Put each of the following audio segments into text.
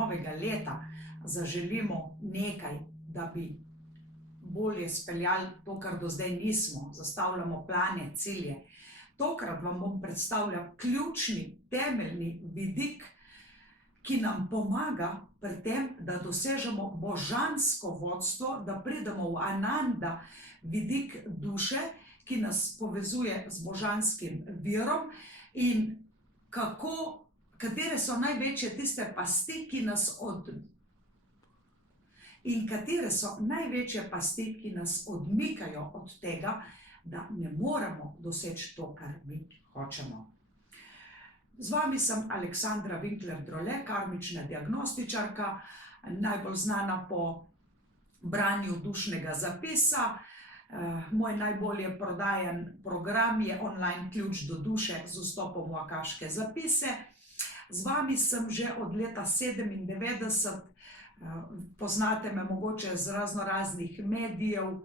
novega leta zaželimo nekaj, da bi bolje speljali to, kar do zdaj nismo, zastavljamo plane, cilje. Tokrat vam bom predstavljal ključni, temeljni vidik, ki nam pomaga pri tem, da dosežemo božansko vodstvo, da pridemo v ananda, vidik duše, ki nas povezuje z božanskim virom in katere so največje tiste pasti, ki nas odmikajo od tega, da ne moremo doseči to, kar mi hočemo. Z vami sem Aleksandra Winkler-Drole, karmična diagnostičarka, najbolj znana po branju dušnega zapisa. Moj najbolje prodajan program je Online ključ do duše z vstopom v akaške zapise. Z vami sem že od leta 1997, poznate me mogoče z raznoraznih medijev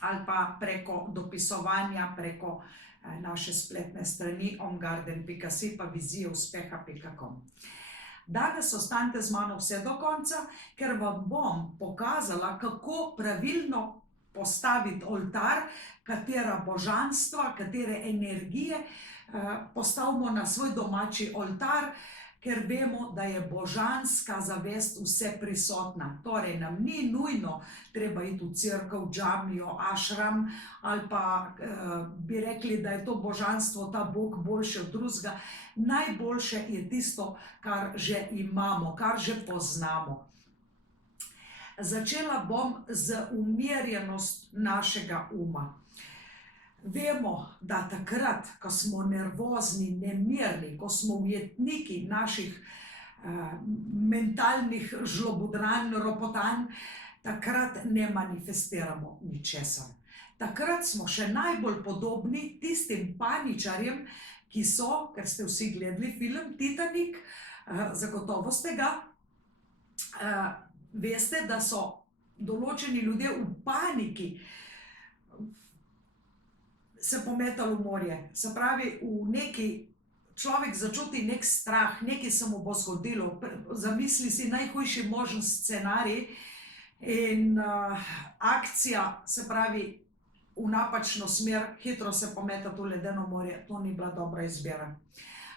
ali pa preko dopisovanja, preko naše spletne strani omgarden.si pa vizijeuspeha.com. Danes ostanite z mano vse do konca, ker vam bom pokazala, kako pravilno postaviti oltar, katera božanstva, katere energije postavimo na svoj domači oltar, ker vemo, da je božanska zavest vse prisotna. Torej, nam ni nujno treba iti v cerkev, džamijo, ašram, ali pa bi rekli, da je to božanstvo, ta Bog boljše od drugega. Najboljše je tisto, kar že imamo, kar že poznamo. Začela bom z umirjenost našega uma. Vemo, da takrat, ko smo nervozni, nemirni, ko smo ujetniki naših mentalnih žlobudranj, ropotanj, takrat ne manifestiramo ničesar. Takrat smo še najbolj podobni tistim paničarjem, ki so, ker ste vsi gledali film Titanik, zagotovo ste ga, veste, da so določeni ljudje v paniki se pometali v morje. Se pravi, človek začuti nek strah, nekaj se mu bo zgodilo, zamisli si najhujši možen scenarij in akcija, se pravi, v napačno smer, hitro se pometati v ledeno morje, to ni bila dobra izbira.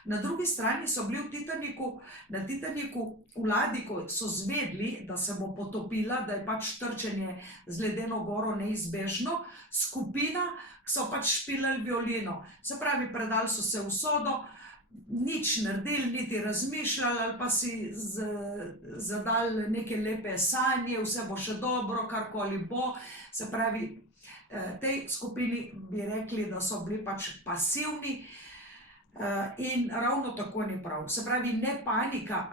Na drugi strani so bili na Titaniku v ladji, ko so zvedli, da se bo potopila, da je pač trčenje z ledeno goro neizbežno, skupina, ki so pač špilali violino. Se pravi, predali so se v sodo, nič naredili, niti razmišljali, ali pa si zadali neke lepe sanje, vse bo še dobro, karkoli bo. Se pravi, tej skupini bi rekli, da so bili pač pasivni, in ravno tako ni prav. Se pravi, ne panika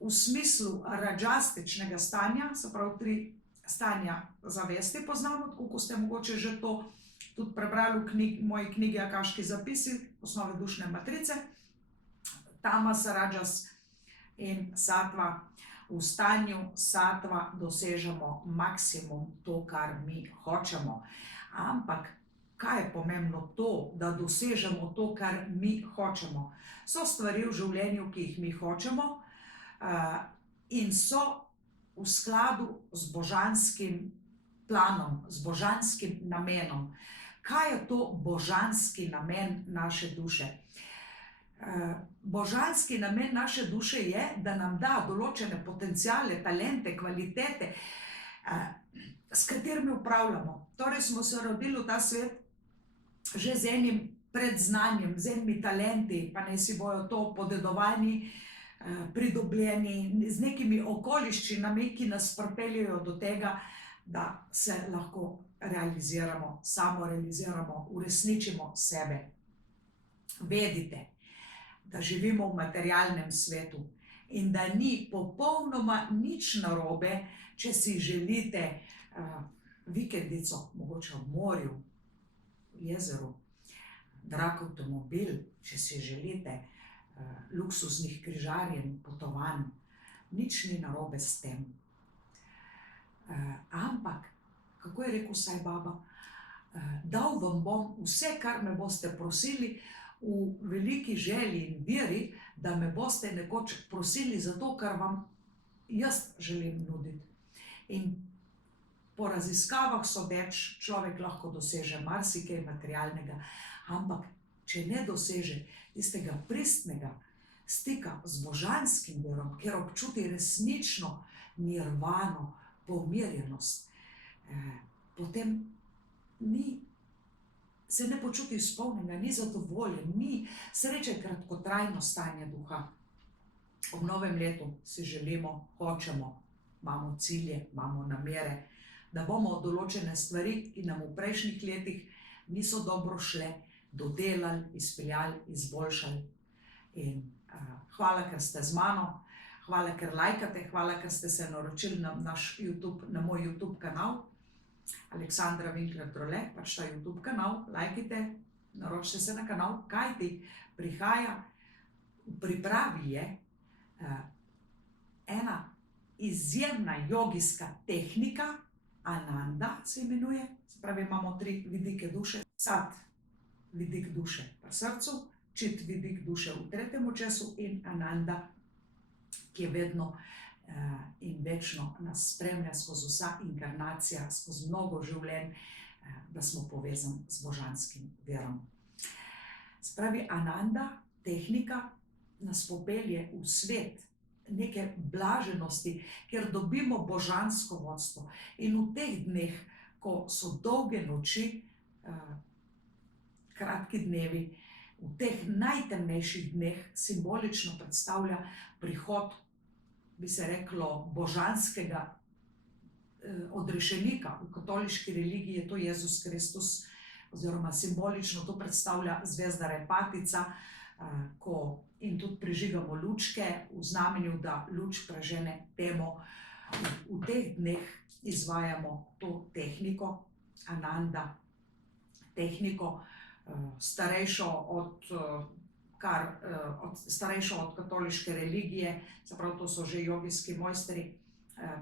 v smislu rađastičnega stanja, se pravi, 3 stanja zavesti poznamo, tako kot ste mogoče že to tudi prebrali v moji knjigi Akaški zapisi, osnove dušne matrice, tamas, rađas in sattva. V stanju sattva dosežemo maksimum to, kar mi hočemo. Ampak kaj je pomembno to, da dosežemo to, kar mi hočemo? So stvari v življenju, ki jih mi hočemo in so v skladu z božanskim planom, z božanskim namenom. Kaj je to božanski namen naše duše? Božanski namen naše duše je, da nam da določene potenciale, talente, kvalitete, s katerimi upravljamo. Torej smo se rodili v ta svet že z enim predznanjem, z enimi talenti, pa naj si bojo to podedovani, pridobljeni, z nekimi okoliščinami, ki nas pripeljejo do tega, da se lahko realiziramo, samorealiziramo, uresničimo sebe. Vedite, da živimo v materialnem svetu in da ni popolnoma nič narobe, če si želite vikendico, mogoče v morju, v jezeru, drag avtomobil, če si želite luksuznih križarjenj, potovanj, nič ni narobe s tem. Ampak, kako je rekel Sai Baba, dal vam bom vse, kar me boste prosili, v veliki želji in veri, da me boste nekoč prosili za to, kar vam jaz želim nuditi. In po raziskavah sodeč človek lahko doseže marsikaj materialnega, ampak če ne doseže tistega pristnega stika z božanskim verom, kjer občuti resnično nirvano, pomirjenost, potem se ne počuti izpolnjenega, ni zadovoljen, ni sreče kratkotrajno stanje duha. Ob novem letu si želimo, hočemo, imamo cilje, imamo namere, da bomo določene stvari, ki nam v prejšnjih letih niso dobro šle, dodelali, izpeljali, izboljšali. In hvala, ker ste z mano, hvala, ker lajkate, hvala, ker ste se naročili na moj YouTube kanal, Aleksandra Winkler-Drole, pač ta YouTube kanal, lajkite, naročite se na kanal, kajti prihaja, v pripravi je ena izjemna jogijska tehnika, Ananda se imenuje, se pravi, imamo 3 vidike duše, Sat, vidik duše v srcu, Čit, vidik duše v 3. očesu in Ananda, ki je vedno in večno nas spremlja skozi vsa inkarnacija, skozi mnogo življenj, da smo povezani z božanskim verom. Se pravi, Ananda, tehnika, nas popelje v svet neke blaženosti, kjer dobimo božansko vodstvo. In v teh dneh, ko so dolge noči, kratki dnevi, v teh najtemnejših dneh simbolično predstavlja prihod, bi se reklo, božanskega odrešenika. V katoliški religiji je to Jezus Kristus, oziroma simbolično to predstavlja zvezda Repatica, in tudi prižigamo lučke v znamenju, da luč prežene temo. V teh dneh izvajamo to tehniko, Ananda, tehniko, starejšo od katoliške religije, se pravi, to so že jogijski mojstri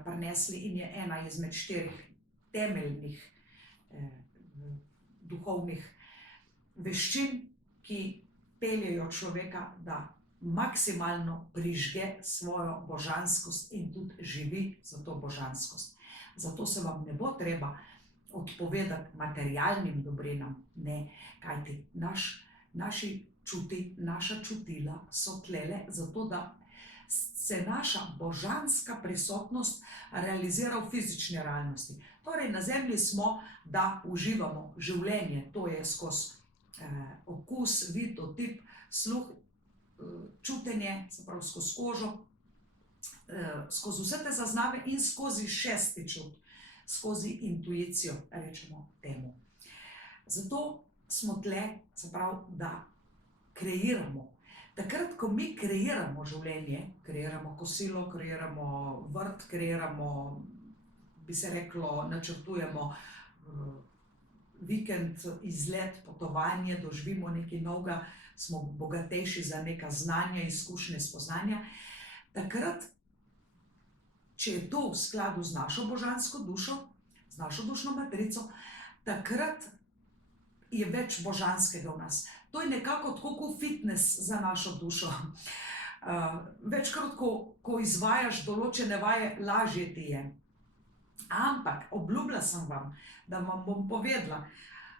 prinesli in je ena izmed 4 temeljnih duhovnih veščin, ki peljejo človeka, da maksimalno prižge svojo božanskost in tudi živi za to božanskost. Zato se vam ne bo treba odpovedati materialnim dobrinam, ne, kajti naša čutila so tlele zato, da se naša božanska prisotnost realizira v fizični realnosti. Torej, na zemlji smo, da uživamo življenje, to je skozi okus, vid, otip, sluh, čutenje, se pravi skozi kožo, skozi vse te zaznave in skozi 6. čut, skozi intuicijo, rečemo temu. Zato smo tle, se pravi, da kreiramo. Takrat, ko mi kreiramo življenje, kreiramo kosilo, kreiramo vrt, kreiramo, bi se reklo, načrtujemo vikend, izlet, potovanje, doživimo nekaj novega, smo bogatejši za neka znanja, izkušnje, spoznanja. Takrat, če je to v skladu z našo božansko dušo, z našo dušno matrico, takrat je več božanskega v nas. To je nekako tako kot fitness za našo dušo. Večkrat, ko izvajaš določene vaje, lažje ti je. Ampak obljubila sem vam, da vam bom povedala,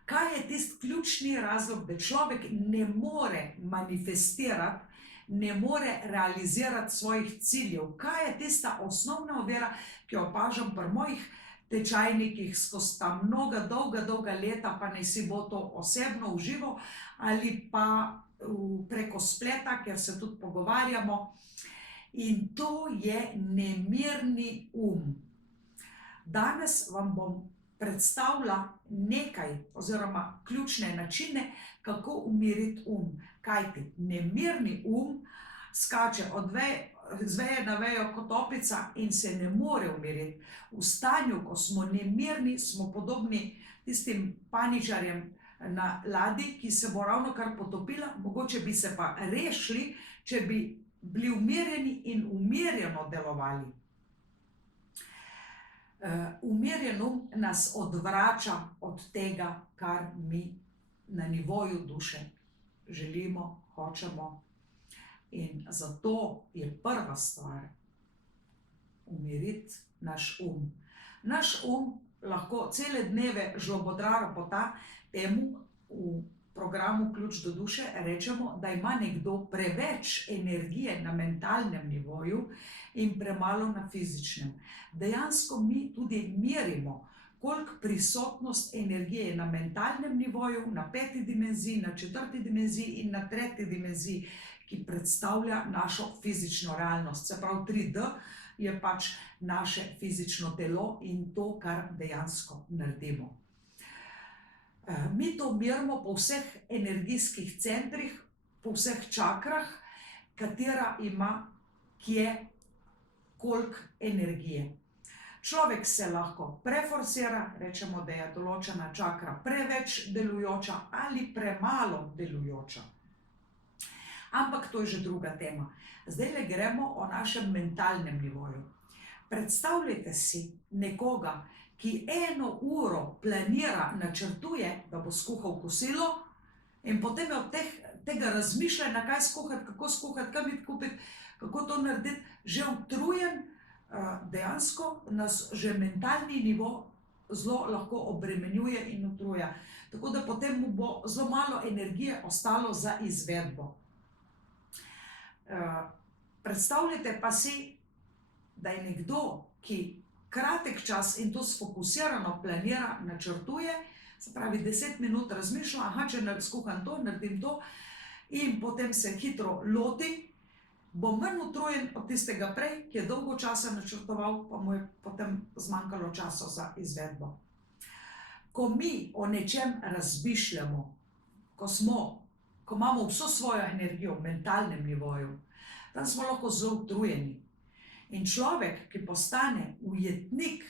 kaj je tisti ključni razlog, da človek ne more manifestirati, ne more realizirati svojih ciljev. Kaj je tista osnovna ovira, ki jo opažam pri mojih tečajnikih skozi ta mnoga, dolga leta, pa naj si bo to osebno v živo ali pa preko spleta, kjer se tudi pogovarjamo. In to je nemirni Danes vam bom predstavila nekaj oziroma ključne načine, kako umiriti Kajti nemirni skače z veje na vejo kot opica in se ne more umiriti. V stanju, ko smo nemirni, smo podobni tistim paničarjem na ladji, ki se bo ravnokar potopila, mogoče bi se pa rešili, če bi bili umirjeni in umirjeno delovali. Umirjen nas odvrača od tega, kar mi na nivoju duše želimo, hočemo. In zato je prva stvar, umiriti naš Naš lahko cele dneve žlobodra ropota, temu v programu Ključ do duše rečemo, da ima nekdo preveč energije na mentalnem nivoju in premalo na fizičnem. Dejansko mi tudi merimo, koliko prisotnost energije je na mentalnem nivoju, na 5. dimenziji, na 4. dimenziji in na 3. dimenziji, ki predstavlja našo fizično realnost. Se pravi, 3D je pač naše fizično telo in to, kar dejansko naredimo. Mi to merimo po vseh energijskih centrih, po vseh čakrah, katera ima kje koliko energije. Človek se lahko preforsira, rečemo, da je določena čakra preveč delujoča ali premalo delujoča. Ampak to je že druga tema. Zdaj gremo o našem mentalnem nivoju. Predstavljajte si nekoga, ki 1 uro planira, načrtuje, da bo skuhal kosilo in potem je od tega razmišljanja, kaj skuhati, kako skuhati, kam iti kupiti, kako to narediti, že utrujen. Dejansko nas že mentalni nivo zelo lahko obremenjuje in utruja. Tako da potem mu bo zelo malo energije ostalo za izvedbo. Predstavljajte pa si, da je nekdo, ki kratek čas in to sfokusirano planira, načrtuje, se pravi 10 minut razmišlja, aha, če skuham to, naredim to in potem se hitro loti, bo manj utrujen od tistega prej, ki je dolgo časa načrtoval, pa mu je potem zmanjkalo časa za izvedbo. Ko mi o nečem razmišljamo, ko imamo vso svojo energijo v mentalnem nivoju, tam smo lahko zelo utrujeni. In človek, ki postane ujetnik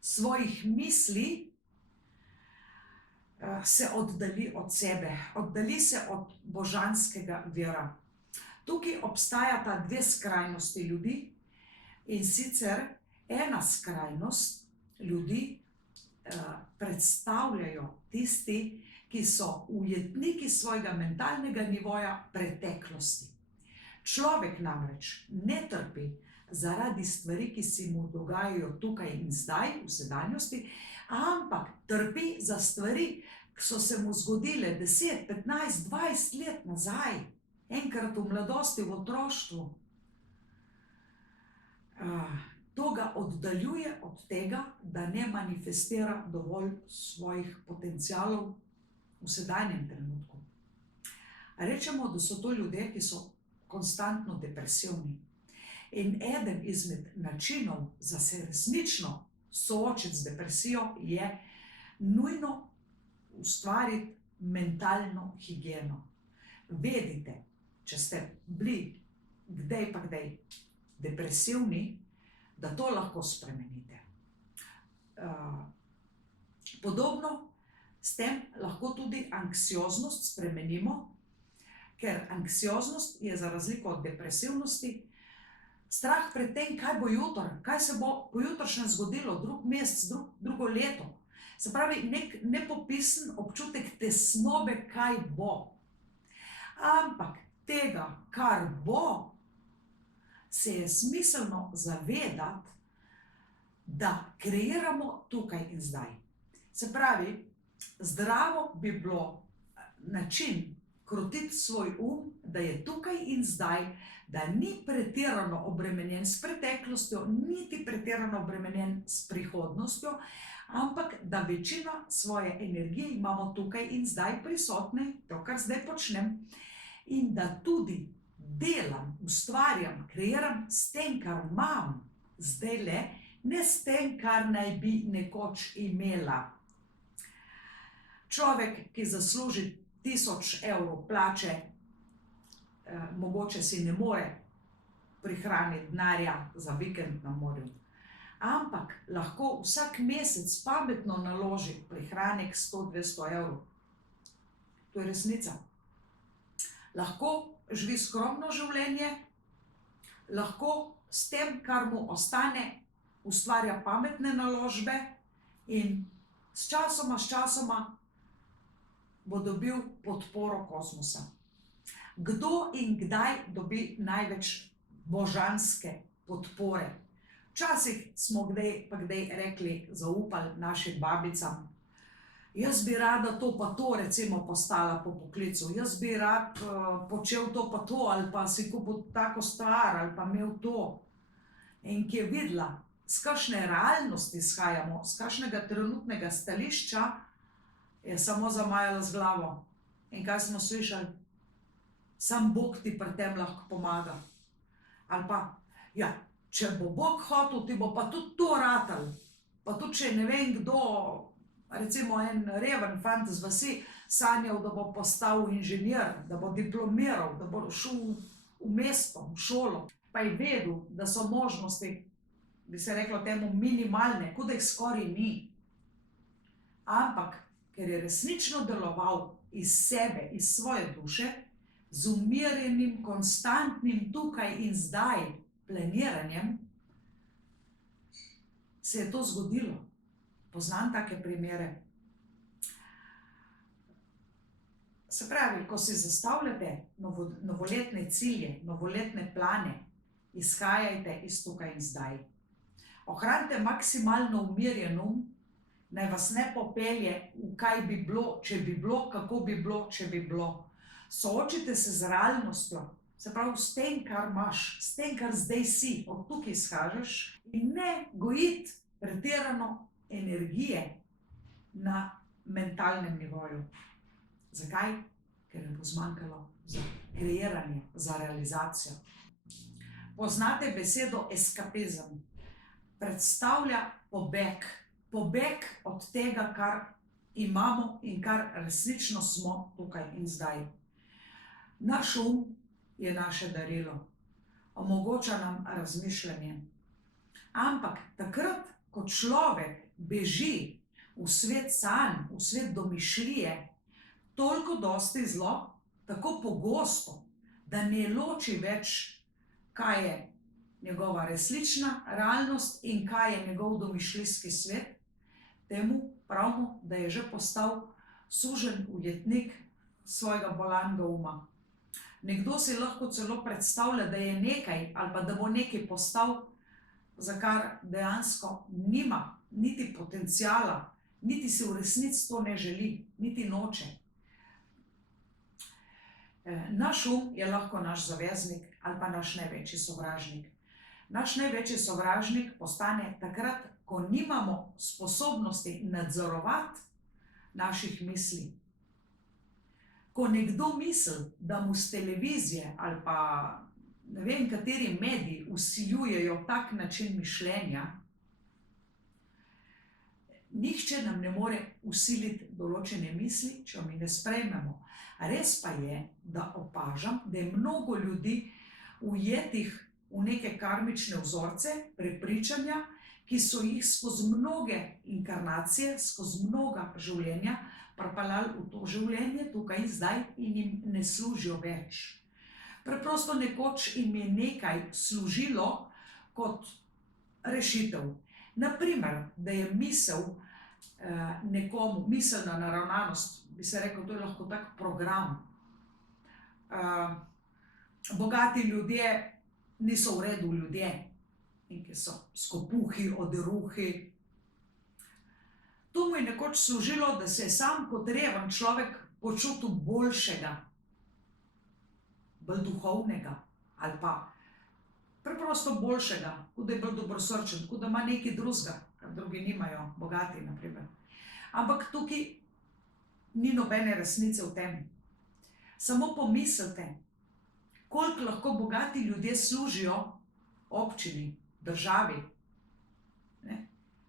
svojih misli, se oddali od sebe, oddali se od božanskega vira. Tukaj obstajata 2 skrajnosti ljudi, in sicer ena skrajnost ljudi predstavljajo tisti, ki so ujetniki svojega mentalnega nivoja preteklosti. Človek namreč ne trpi zaradi stvari, ki se mu dogajajo tukaj in zdaj, v sedanjosti, ampak trpi za stvari, ki so se mu zgodile 10, 15, 20 let nazaj. Enkrat v mladosti, v otroštvu. To ga oddaljuje od tega, da ne manifestira dovolj svojih potencialov v sedanjem trenutku. Rečemo, da so to ljudje, ki so konstantno depresivni. In eden izmed načinov za se resnično soočiti z depresijo je nujno ustvariti mentalno higieno. Vedite, če ste bili kdaj pa kdaj depresivni, da to lahko spremenite. Podobno s tem lahko tudi anksioznost spremenimo, ker anksioznost je za razliko od depresivnosti strah pred tem, kaj bo jutri, kaj se bo pojutrišnjem zgodilo, drug mesec, drugo leto. Se pravi, nek nepopisen občutek tesnobe, kaj bo. Ampak tega, kar bo, se je smiselno zavedati, da kreiramo tukaj in zdaj. Se pravi, zdravo bi bilo način krotiti svoj da je tukaj in zdaj, da ni pretirano obremenjen s preteklostjo, niti pretirano obremenjen s prihodnostjo, ampak da večina svoje energije imamo tukaj in zdaj prisotne, to, kar zdaj počnem, in da tudi delam, ustvarjam, kreiram s tem, kar imam zdajle, ne s tem, kar naj bi nekoč imela. Človek, ki zasluži 1000 evrov plače, mogoče si ne more prihraniti denarja za vikend na morju. Ampak lahko vsak mesec pametno naloži prihranek 100-200 evrov. To je resnica. Lahko živi skromno življenje, lahko s tem, kar mu ostane, ustvarja pametne naložbe in s časoma bo dobil podporo kozmosa. Kdo in kdaj dobi največ božanske podpore? Včasih smo kdaj rekli, zaupali našim babicam, jaz bi rada to pa to recimo postala po poklicu, jaz bi rad počel to pa to, ali pa si kupil tako stvar, ali pa imel to. In ki je videla, s kakšne realnosti izhajamo, s kakšnega trenutnega stališča, je samo zamajala z glavo. In kaj smo slišali? Sam Bog ti pri tem lahko pomaga. Ali pa, ja, če bo Bog hotel, ti bo pa tudi to ratal. Pa tudi, če ne vem kdo, recimo en reven fant z vasi, sanjal, da bo postal inženir, da bo diplomiral, da bo šel v mesto, v šolo, pa je vedel, da so možnosti, bi se reklo temu, minimalne, kot da jih skoraj ni. Ampak, ker je resnično deloval iz sebe, iz svoje duše, z umirjenim, konstantnim tukaj in zdaj planiranjem, se je to zgodilo. Poznam take primere. Se pravi, ko si zastavljate novoletne cilje, novoletne plane, izhajajte iz tukaj in zdaj. Ohranite maksimalno umirjen um, naj vas ne popelje v kaj bi bilo, če bi bilo, kako bi bilo, če bi bilo. Soočite se z realnostjo, se pravi s tem, kar imaš, s tem, kar zdaj si, od tukaj izhažeš, in ne gojiti pretirano energije na mentalnem nivoju. Zakaj? Ker je bo zmanjkalo za kreiranje, za realizacijo. Poznate besedo eskapizem. Predstavlja pobeg. Pobeg od tega, kar imamo in kar resnično smo tukaj in zdaj. Naš um je naše darilo. Omogoča nam razmišljanje. Ampak takrat, ko človek beži v svet sanj, v svet domišljije, toliko dosti zelo, tako pogosto, da ne loči več, kaj je njegova resnična realnost in kaj je njegov domišljijski svet, temu pravimo, da je že postal sužen ujetnik svojega bolanega uma. Nekdo si lahko celo predstavlja, da je nekaj ali pa da bo nekaj postal, za kar dejansko nima niti potenciala, niti si v resnici to ne želi, niti noče. Naš um je lahko naš zaveznik ali pa naš največji sovražnik. Naš največji sovražnik postane takrat, ko nimamo sposobnosti nadzorovati naših misli. Ko nekdo misli, da mu s televizije ali pa ne vem kateri mediji vsiljujejo tak način mišljenja, nihče nam ne more vsiliti določene misli, če jo mi ne sprejmemo. Res pa je, da opažam, da je mnogo ljudi ujetih v neke karmične vzorce, prepričanja, ki so jih skozi mnoge inkarnacije, skozi mnoga življenja pripeljali v to življenje, tukaj in zdaj, in jim ne služijo več. Preprosto nekoč jim je nekaj služilo kot rešitev. Naprimer, da je misel nekomu, miselna naravnanost, bi se rekel, to je lahko tak program. Bogati ljudje niso v redu ljudje, in ki so skopuhi, oderuhi. To mu je nekoč služilo, da se je sam kot reven človek počutil boljšega, bolj duhovnega, ali pa preprosto boljšega, kot da je bolj dobrosrčen, kot da ima nekaj drugega, kar drugi nimajo, bogati naprimer. Ampak tukaj ni nobene resnice v tem. Samo pomislite, koliko lahko bogati ljudje služijo občini, državi,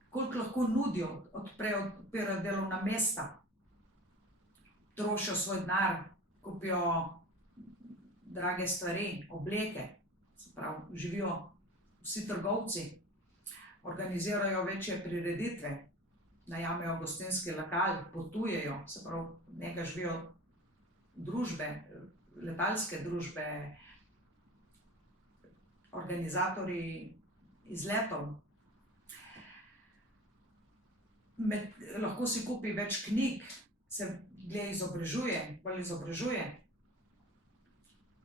koliko lahko nudijo, odpirajo delovna mesta, trošijo svoj denar, kupijo drage stvari, obleke, se pravi, živijo vsi trgovci, organizirajo večje prireditve, najamejo gostinski lokal, potujejo, se pravi, nekaj živijo družbe, letalske družbe, organizatorji izletov. Lahko si kupi več knjig, se dlje izobražuje, bolj izobražuje.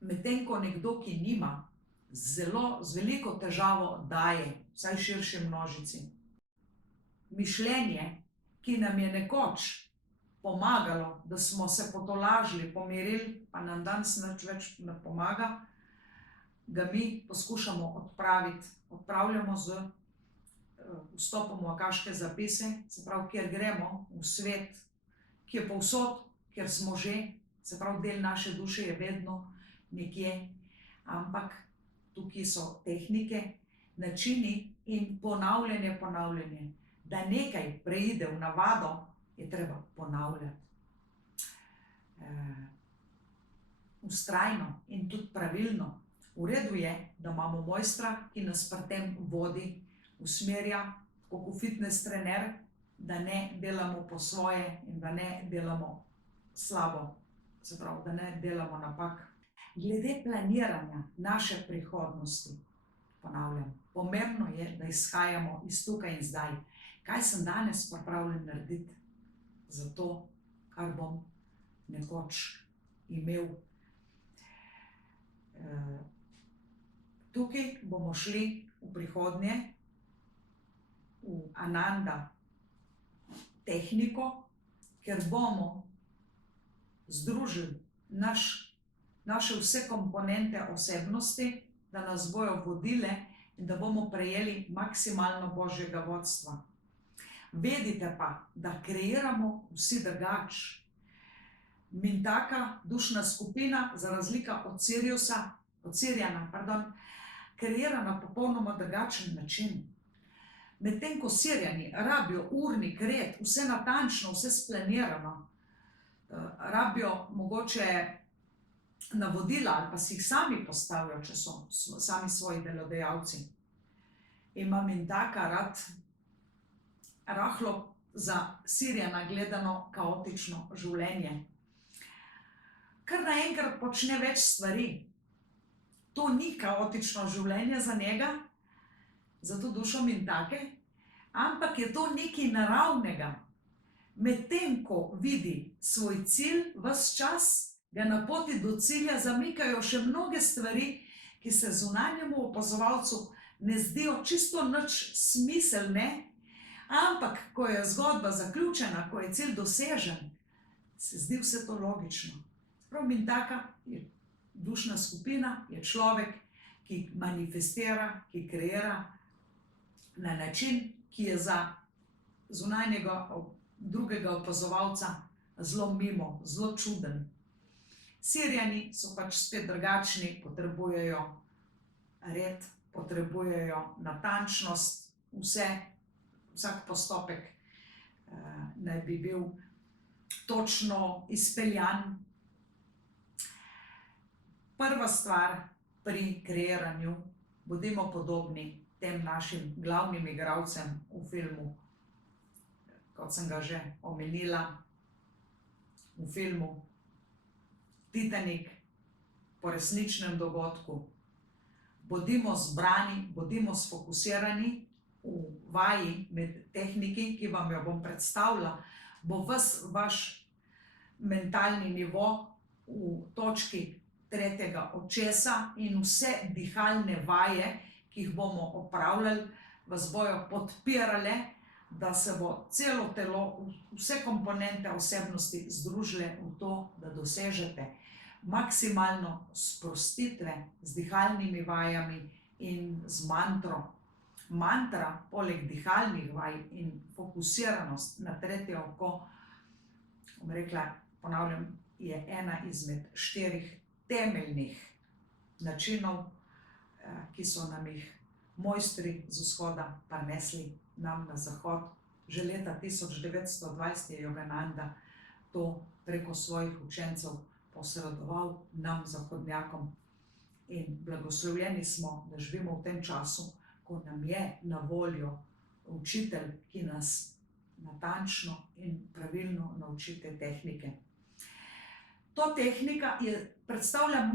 Medtem ko nekdo, ki nima, z veliko težavo daje, vsaj širši množici. Mišljenje, ki nam je nekoč pomagalo, da smo se potolažili, pomirili, pa nam danes nič več ne pomaga, ga mi poskušamo odpraviti. Odpravljamo z vstopom v akaške zapise, se pravi, kjer gremo v svet, ki je povsod, kjer smo že, se pravi, del naše duše je vedno nekje, ampak tukaj so tehnike, načini in ponavljanje. Da nekaj preide v navado, je treba ponavljati. Vztrajno in tudi pravilno. V redu je, da imamo mojstra, ki nas pri tem vodi, usmerja, tako kot fitness trener, da ne delamo po svoje in da ne delamo slabo, se pravi, da ne delamo napak. Glede planiranja naše prihodnosti, ponavljam, pomembno je, da izhajamo iz tukaj in zdaj. Kaj sem danes pripravljen narediti za to, kar bom nekoč imel? Tukaj bomo šli v prihodnje v Ananda tehniko, ker bomo združili naše vse komponente osebnosti, da nas bojo vodile in da bomo prejeli maksimalno Božjega vodstva. Vedite pa, da kreiramo vsi drugače. Mintaka, dušna skupina, za razlika od Siriana, kreira na popolnoma drugačen način. Medtem ko Siriani rabijo urnik red, vse natančno, vse splanirano, rabijo mogoče navodila ali pa si jih sami postavijo, če so sami svoji delodajalci. Ima Mintaka rad rahlo za Sirijana gledano kaotično življenje. Kar naenkrat počne več stvari. To ni kaotično življenje za njega, za to dušo Mintake, ampak je to nekaj naravnega. Medtem ko vidi svoj cilj, ves čas ga na poti do cilja zamikajo še mnoge stvari, ki se zunanjemu opazovalcu ne zdijo čisto nič smiselne, ampak ko je zgodba zaključena, ko je cilj dosežen, se zdi vse to logično. Prav Mintaka je dušna skupina, je človek, ki manifestira, ki kreira na način, ki je za zunanjega drugega opazovalca zelo mimo, zelo čuden. Sirijani so pač spet drugačni, potrebujejo red, potrebujejo natančnost, vsak postopek naj bi bil točno izpeljan. Prva stvar pri kreiranju, bodimo podobni tem našim glavnim igralcem v filmu, kot sem ga že omenila, v filmu Titanik, po resničnem dogodku. Bodimo zbrani, bodimo sfokusirani. V vaji med tehniki, ki vam jo bom predstavila, bo ves vaš mentalni nivo v točki tretjega očesa in vse dihalne vaje, ki jih bomo opravljali, vas bojo podpirale, da se bo celo telo, vse komponente osebnosti združile v to, da dosežete maksimalno sprostitve z dihalnimi vajami in z mantro. Mantra, poleg dihalnih vaj in fokusiranost na tretje oko, bom rekla, ponavljam, je ena izmed 4 temeljnih načinov, ki so nam jih mojstri z vzhoda prinesli nam na zahod. Že leta 1920 je Yogananda to preko svojih učencev posredoval nam, zahodnjakom. In blagoslovljeni smo, da živimo v tem času, ko nam je na voljo učitelj, ki nas natančno in pravilno nauči te tehnike. To tehnika predstavlja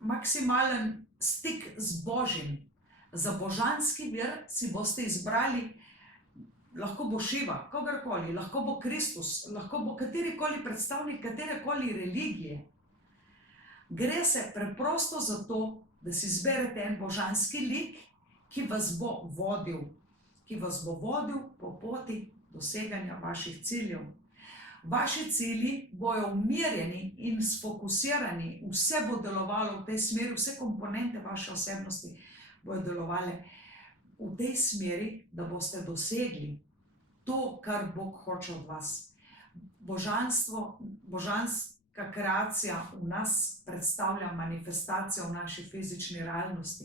maksimalen stik z Božjim. Za božanski vir si boste izbrali, lahko bo Šiva, kogarkoli, lahko bo Kristus, lahko bo katerikoli predstavnik katerekoli religije. Gre se preprosto za to, da si izberete en božanski lik, ki vas bo vodil po poti doseganja vaših ciljev. Vaši cilji bojo umirjeni in sfokusirani, vse bo delovalo v tej smeri, vse komponente vaše osebnosti bojo delovale v tej smeri, da boste dosegli to, kar Bog hoče od vas. Božanska kreacija v nas predstavlja manifestacijo v naši fizični realnosti.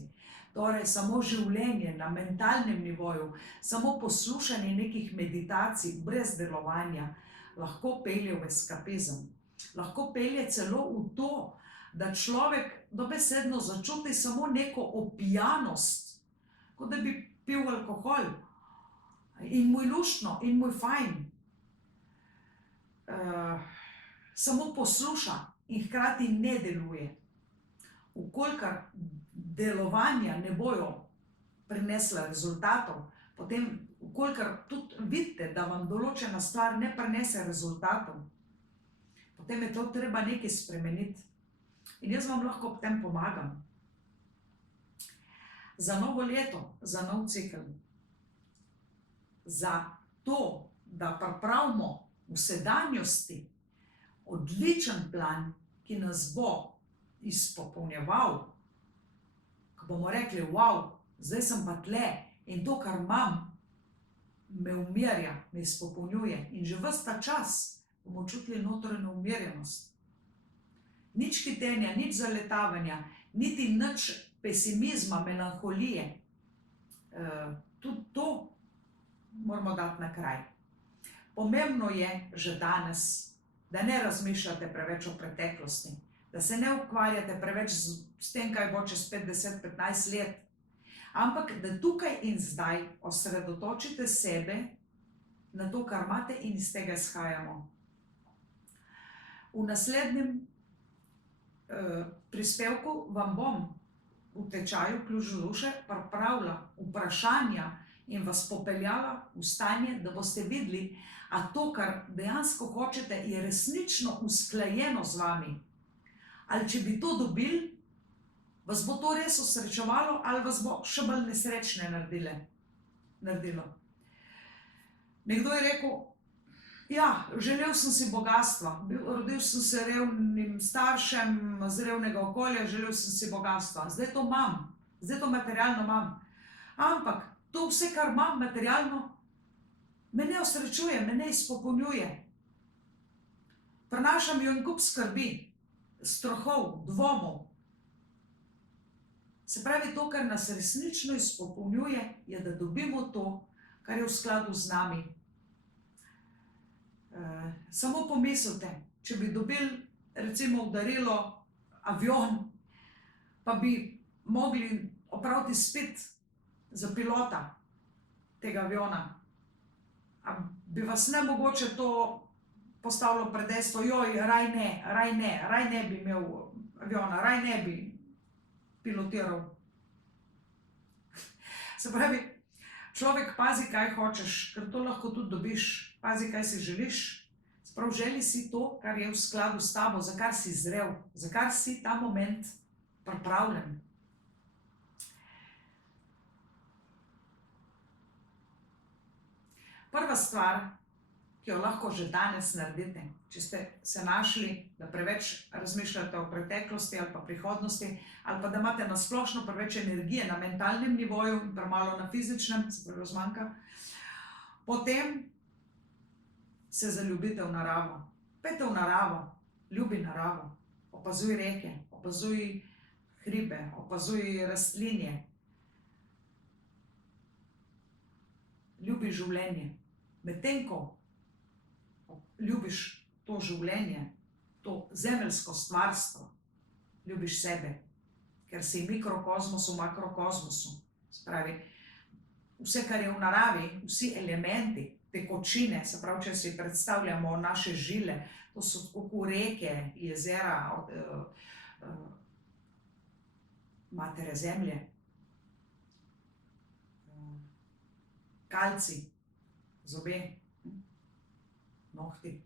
Torej, samo življenje na mentalnem nivoju, samo poslušanje nekih meditacij brez delovanja lahko pelje v eskapizem. Lahko pelje celo v to, da človek dobesedno začuti samo neko opijanost, kot da bi pil alkohol. In mu je luštno, in mu je fajn. Samo posluša in hkrati ne deluje. Vkolikor delovanja ne bojo prinesla rezultatov, potem, vkolikor tudi vidite, da vam določena stvar ne prinese rezultatov, potem je to treba nekaj spremeniti. In jaz vam lahko ob tem pomagam. Za novo leto, za nov cikel, za to, da pripravimo v sedanjosti odličen plan, ki nas bo izpopolnjeval, ko bomo rekli, wow, zdaj sem pa tle in to, kar imam, me umirja, me izpopolnjuje. In že ves ta čas bomo čutili notranjo umirjenost. Nič hitenja, nič zaletavanja, niti nič pesimizma, melanholije. Tudi to moramo dati na kraj. Pomembno je že danes, da ne razmišljate preveč o preteklosti, da se ne ukvarjate preveč s tem, kaj bo čez 5-10-15 let, ampak da tukaj in zdaj osredotočite sebe na to, kar imate in iz tega izhajamo. V naslednjem prispevku vam bom v tečaju Ključ do duše pripravila vprašanja in vas popeljala v stanje, da boste videli, a to, kar dejansko hočete, je resnično usklajeno z vami. Ali če bi to dobili, vas bo to res osrečevalo ali vas bo še bolj nesrečne naredilo. Nekdo je rekel, ja, želel sem si bogastva, rodil sem se revnim staršem, z revnega okolja, želel sem si bogastva. Zdaj to imam, zdaj to materialno imam. Ampak to vse, kar imam materialno, me ne osrečuje, me ne izpopolnjuje. Prinaša mi en kup skrbi, strahov, dvomov. Se pravi, to, kar nas resnično izpopolnjuje, je, da dobimo to, kar je v skladu z nami. Samo pomislite, če bi dobili, recimo, v darilo avion, pa bi mogli opraviti izpit za pilota tega aviona. A bi vas ne mogoče to postavilo pred dejstvo, joj, raj ne bi imel aviona, raj ne bi pilotiral. Se pravi, človek pazi, kaj hočeš, ker to lahko tudi dobiš. Pazi, kaj si želiš. Se pravi, želi si to, kar je v skladu s tabo, za kar si zrel, za kar si ta moment pripravljen. Prva stvar, ki jo lahko že danes naredite, če ste se našli, da preveč razmišljate o preteklosti ali pa prihodnosti, ali pa da imate na splošno preveč energije na mentalnem nivoju in premalo na fizičnem, se pravi zmanjka, potem se zaljubite v naravo. Pejte v naravo, ljubi naravo, opazuj reke, opazuj hribe, opazuj rastlinje. Ljubi življenje. Medtem ko ljubiš to življenje, to zemeljsko stvarstvo, ljubiš sebe, ker si mikrokozmos v makrokozmosu. Se pravi, vse, kar je v naravi, vsi elementi, tekočine, se pravi, če si predstavljamo naše žile, to so tako reke, jezera, matere zemlje, kalcij, zobe, nohti.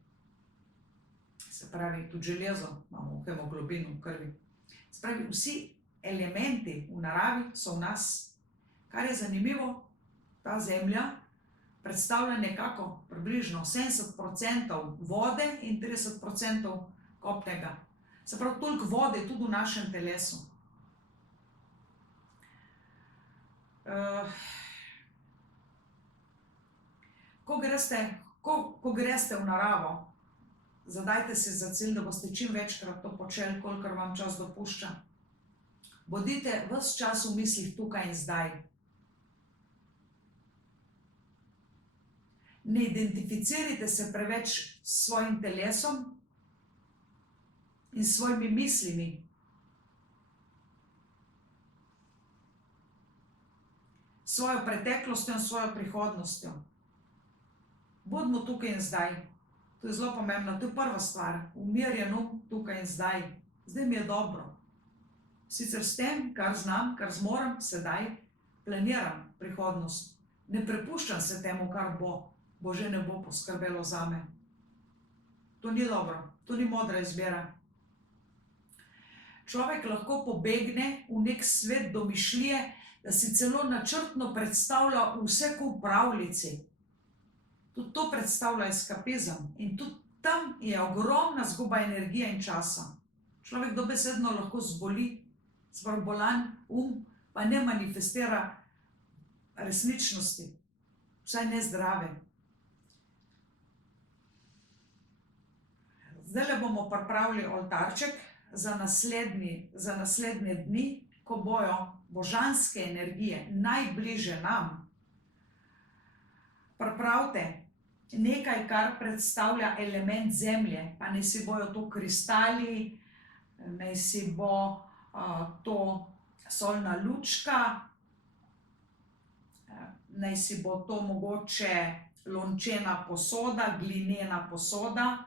Se pravi, tudi železo imamo v hemoglobinu v krvi. Se pravi, vsi elementi v naravi so v nas. Kar je zanimivo, ta Zemlja predstavlja nekako približno 70% vode in 30% kopnega. Se pravi, toliko vode tudi v našem telesu. Ko greste v naravo, zadajte si za cilj, da boste čim večkrat to počeli, kolikor vam čas dopušča. Bodite ves čas v mislih tukaj in zdaj. Ne identificirajte se preveč s svojim telesom in s svojimi mislimi. Svojo preteklostjo in svojo prihodnostjo. Bodimo tukaj in zdaj. To je zelo pomembno. To je prva stvar. Umirjeno tukaj in zdaj. Zdaj mi je dobro. Sicer s tem, kar znam, kar zmorem, sedaj planiram prihodnost. Ne prepuščam se temu, kar bo. Bože ne bo poskrbelo zame. To ni dobro. To ni modra izbira. Človek lahko pobegne v nek svet domišljije, da si celo načrtno predstavlja vse kot v pravljici. Tudi to predstavlja eskapizem. In tudi tam je ogromna zguba energije in časa. Človek dobesedno lahko zboli, zelo bolan pa ne manifestira resničnosti. Vsaj ne zdrave. Zdajle bomo pripravili oltarček za naslednje dni, ko bojo božanske energije najbliže nam. Pripravite nekaj, kar predstavlja element zemlje, pa naj si bojo to kristali, naj si bo to solna lučka, naj si bo to mogoče lončena posoda, glinena posoda.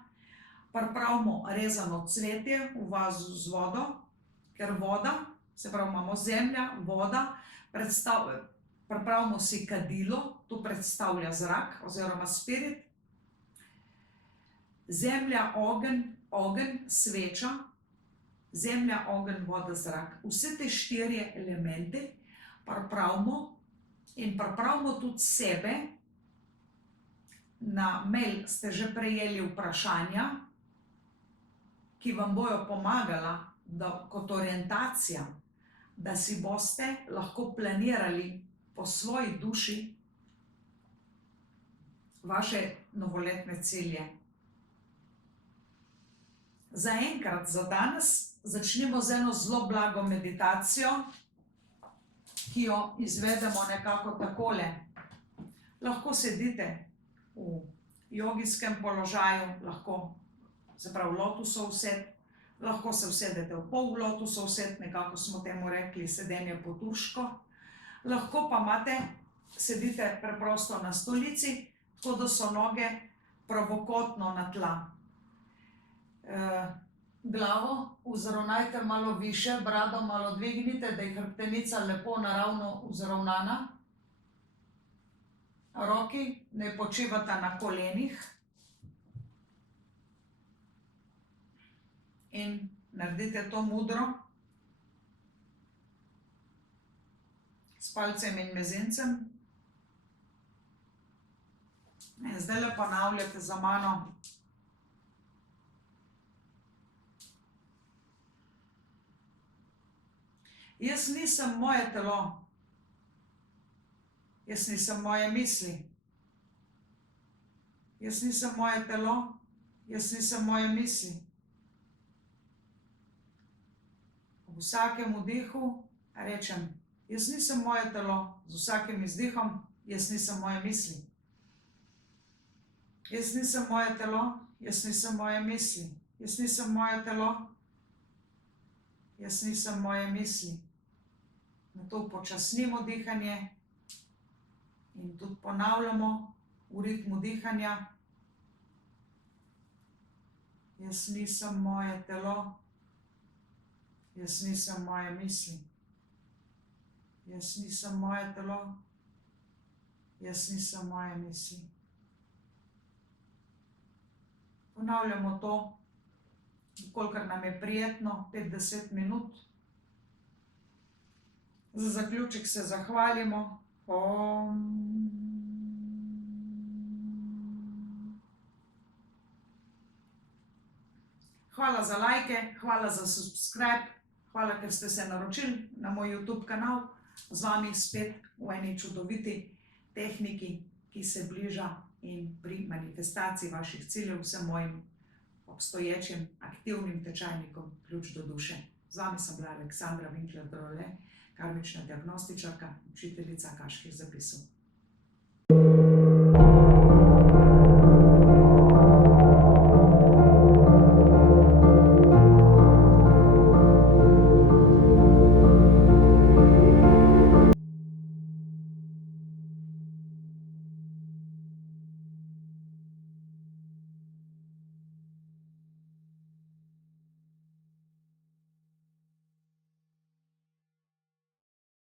Pripravimo rezano cvetje v vazu z vodo, ker voda, se pravi imamo zemlja, voda, pripravimo si kadilo, to predstavlja zrak oziroma spirit. Zemlja, ogenj, sveča, zemlja, ogenj, voda, zrak. Vse te 4 elemente pripravimo in pripravimo tudi sebe. Na mail ste že prejeli vprašanja, ki vam bojo pomagala kot orientacija, da si boste lahko planirali po svoji duši vaše novoletne cilje. Zaenkrat, za danes, začnimo z eno zelo blago meditacijo, ki jo izvedemo nekako takole. Lahko sedite v jogijskem položaju, lahko, se pravi lotusov sed, lahko se usedete v pol lotusov sed, nekako smo temu rekli sedenje po turško. Lahko pa sedite preprosto na stolici, tako da so noge pravokotno na tla. Glavo vzravnajte malo više, brado malo dvignite, da je hrbtenica lepo naravno vzravnana. Roki naj počivata na kolenih. In naredite to modro. S palcem in mezincem. In zdajle ponavljate za mano. Jaz nisem moje telo. Jaz nisem moje misli. Jaz nisem moje telo. Jaz nisem moje misli. Ob vsakem vdihu rečem, jaz nisem moje telo. Z vsakim izdihom, jaz nisem moje misli. Jaz nisem moje telo. Jaz nisem moje misli. Jaz nisem moje telo. Jaz nisem moje misli. Nato upočasnimo dihanje in tudi ponavljamo v ritmu dihanja. Jaz nisem moje telo. Jaz nisem moje misli. Jaz nisem moje telo. Jaz nisem moje misli. Ponavljamo to, kolikor nam je prijetno, 5-10 minut. Za zaključek se zahvalimo. Hvala za lajke, hvala za subscribe, hvala, ker ste se naročili na moj YouTube kanal. Z vami spet v eni čudoviti tehniki, ki se bliža in pri manifestaciji vaših ciljev vsem mojim obstoječim aktivnim tečajnikom Ključ do duše. Z vami sem bila Aleksandra Winkler-Drole, karmična diagnostičarka, učiteljica akaških zapisov.